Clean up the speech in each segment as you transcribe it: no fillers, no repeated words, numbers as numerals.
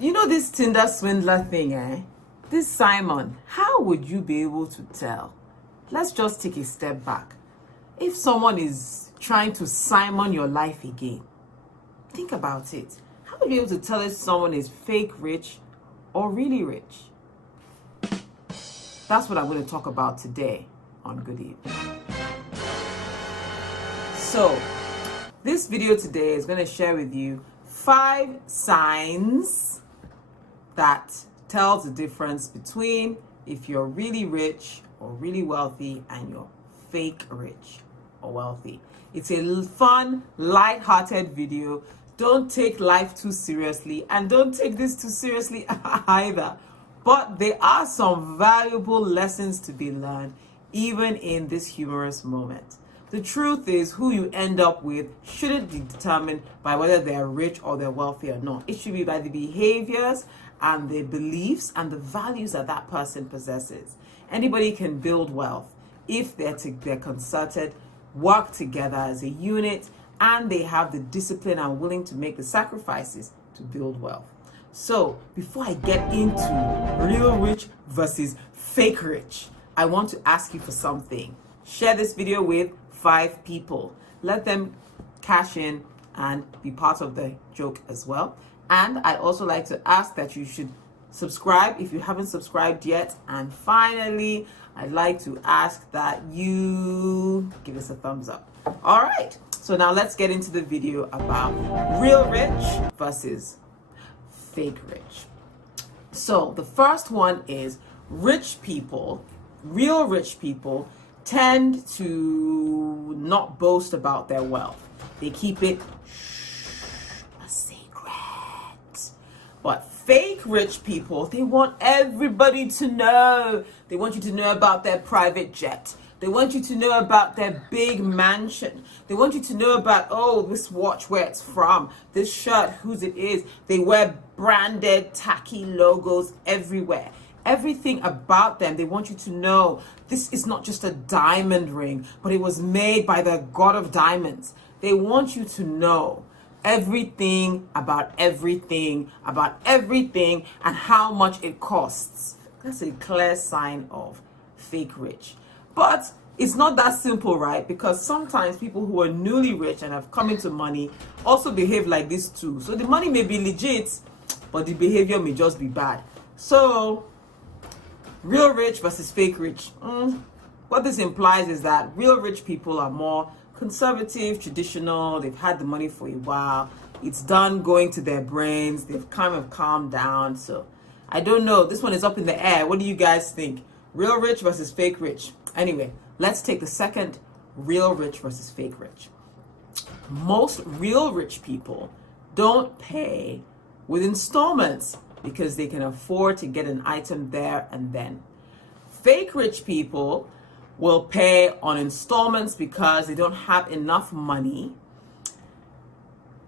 You know this Tinder swindler thing, eh? This Simon, how would you be able to tell? Let's just take a step back. If someone is trying to Simon your life again, think about it. How would you be able to tell if someone is fake rich or really rich? That's what I'm going to talk about today on Good Evening. So, this video today is going to share with you 5 signs that tells the difference between if you're really rich or really wealthy and you're fake rich or wealthy. It's a fun, light-hearted video. Don't take life too seriously and don't take this too seriously either. But there are some valuable lessons to be learned even in this humorous moment. The truth is, who you end up with shouldn't be determined by whether they're rich or they're wealthy or not. It should be by the behaviors and the beliefs and the values that that person possesses. Anybody can build wealth if they're concerted, work together as a unit, and they have the discipline and willing to make the sacrifices to build wealth. So, before I get into real rich versus fake rich, I want to ask you for something. Share this video with 5 people. Let them cash in and be part of the joke as well. And I'd also like to ask that you should subscribe if you haven't subscribed yet. And finally, I'd like to ask that you give us a thumbs up. All right, so now let's get into the video about real rich versus fake rich. So the first one is rich people, real rich people, tend to not boast about their wealth. They keep it a secret. But fake rich people, they want everybody to know. They want you to know about their private jet. They want you to know about their big mansion. They want you to know about, oh, this watch, where it's from, this shirt, whose it is. They wear branded, tacky logos everywhere. Everything about them, they want you to know this is not just a diamond ring, but it was made by the god of diamonds. They want you to know everything, and how much it costs. That's a clear sign of fake rich. But it's not that simple, right? Because sometimes people who are newly rich and have come into money also behave like this too. So the money may be legit, but the behavior may just be bad. So real rich versus fake rich. What this implies is that real rich people are more conservative, traditional. They've had the money for a while. It's done going to their brains. They've kind of calmed down. So I don't know. This one is up in the air. What do you guys think? Real rich versus fake rich. Anyway, let's take the second, real rich versus fake rich. Most real rich people don't pay with installments because they can afford to get an item there and then. Fake rich people will pay on installments because they don't have enough money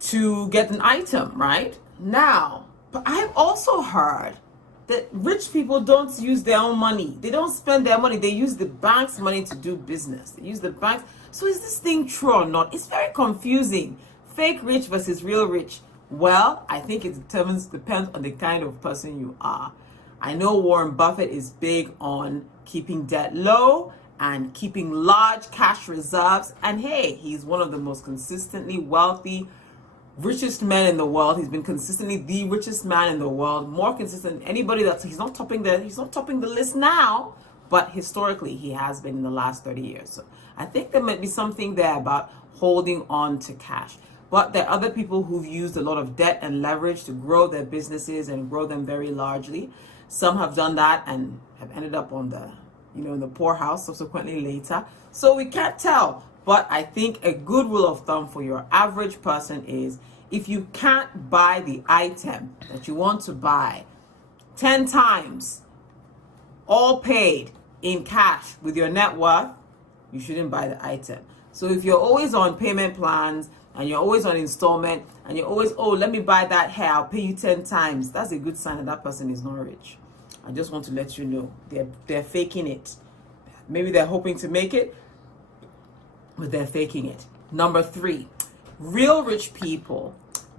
to get an item, right? Now, but I've also heard that rich people don't use their own money. They don't spend their money. They use the bank's money to do business. They use the bank. So is this thing true or not? It's very confusing. Fake rich versus real rich. Well, I think it depends on the kind of person you are. I know Warren Buffett is big on keeping debt low and keeping large cash reserves. And hey, he's one of the most consistently wealthy, richest men in the world. He's been consistently the richest man in the world, more consistent than anybody. He's not topping the list now, but historically he has been in the last 30 years. So I think there might be something there about holding on to cash. But there are other people who've used a lot of debt and leverage to grow their businesses and grow them very largely. Some have done that and have ended up on the, in the poorhouse subsequently later. So we can't tell. But I think a good rule of thumb for your average person is if you can't buy the item that you want to buy 10 times, all paid in cash with your net worth, you shouldn't buy the item. So if you're always on payment plans and you're always on installment and you're always, oh, let me buy that hair, I'll pay you 10 times, that's a good sign that that person is not rich. I just want to let you know they're faking it. Maybe they're hoping to make it, but they're faking it. Number 3, real rich people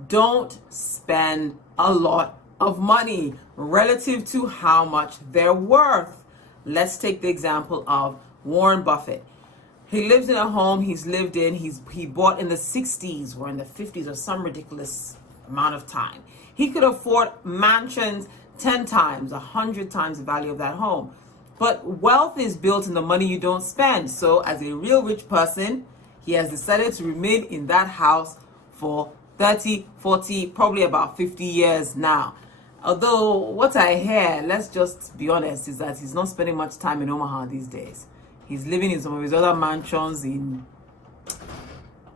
don't spend a lot of money relative to how much they're worth. Let's take the example of Warren Buffett. He lives in a home he bought in the 60s or in the 50s or some ridiculous amount of time. He could afford mansions 10 times, 100 times the value of that home. But wealth is built in the money you don't spend. So as a real rich person, he has decided to remain in that house for 30, 40, probably about 50 years now. Although what I hear, let's just be honest, is that he's not spending much time in Omaha these days. He's living in some of his other mansions in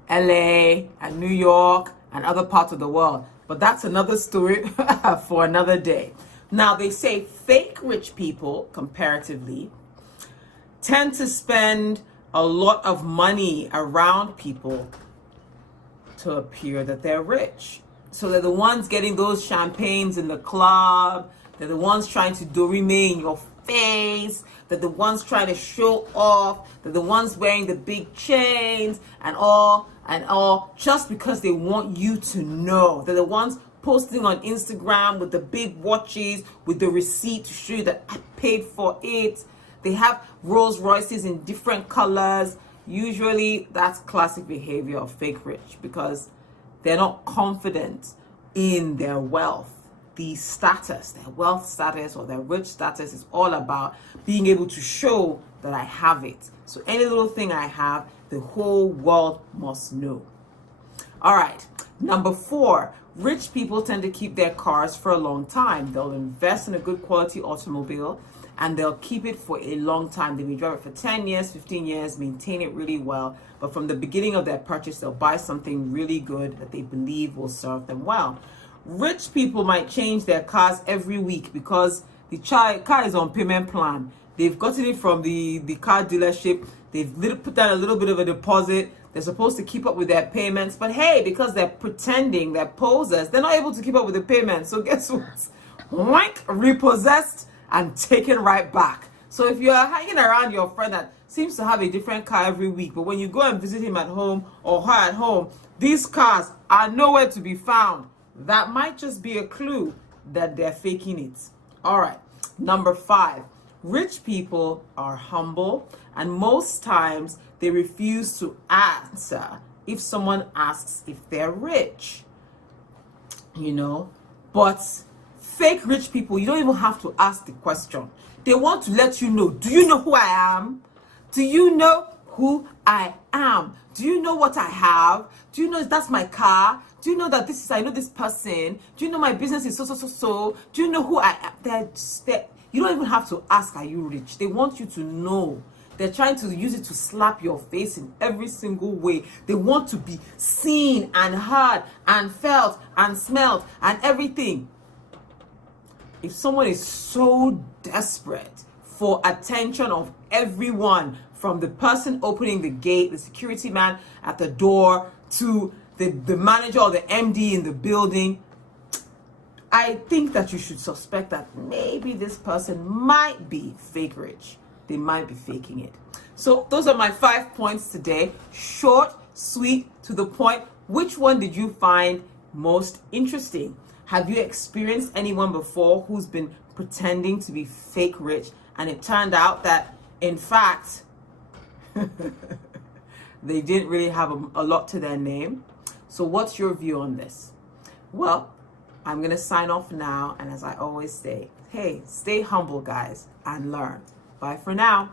LA and New York and other parts of the world. But that's another story for another day. Now, they say fake rich people, comparatively, tend to spend a lot of money around people to appear that they're rich. So they're the ones getting those champagnes in the club. They're the ones trying to dorime in your face. They're the ones trying to show off. They're the ones wearing the big chains and all, just because they want you to know. They're the ones posting on Instagram with the big watches, with the receipt to show you that I paid for it. They have Rolls Royces in different colors. Usually that's classic behavior of fake rich because they're not confident in their wealth. The status, their wealth status or their rich status is all about being able to show that I have it. So any little thing I have, the whole world must know. All right, number 4, rich people tend to keep their cars for a long time. They'll invest in a good quality automobile and they'll keep it for a long time. They may drive it for 10 years, 15 years, maintain it really well. But from the beginning of their purchase, they'll buy something really good that they believe will serve them well. Rich people might change their cars every week because the car is on payment plan. They've gotten it from the car dealership. They've put down a little bit of a deposit. They're supposed to keep up with their payments. But hey, because they're pretending, they're posers, they're not able to keep up with the payments. So guess what? Wank, repossessed and taken right back. So if you're hanging around your friend that seems to have a different car every week, but when you go and visit him at home or her at home, these cars are nowhere to be found, that might just be a clue that they're faking it. All right, number 5, rich people are humble and most times they refuse to answer if someone asks if they're rich, but fake rich people, you don't even have to ask the question. They want to let you know, do you know who I am? Do you know who I am? Do you know what I have? Do you know that's my car? Do you know that I know this person? Do you know my business is so? Do you know who I am? You don't even have to ask, are you rich? They want you to know. They're trying to use it to slap your face in every single way. They want to be seen and heard and felt and smelled and everything. If someone is so desperate for attention of everyone, from the person opening the gate, the security man at the door, to the manager or the MD in the building, I think that you should suspect that maybe this person might be fake rich. They might be faking it. So those are my 5 points today. Short, sweet, to the point. Which one did you find most interesting? Have you experienced anyone before who's been pretending to be fake rich and it turned out that, in fact, they didn't really have a lot to their name? So what's your view on this? Well, I'm going to sign off now. And as I always say, hey, stay humble, guys, and learn. Bye for now.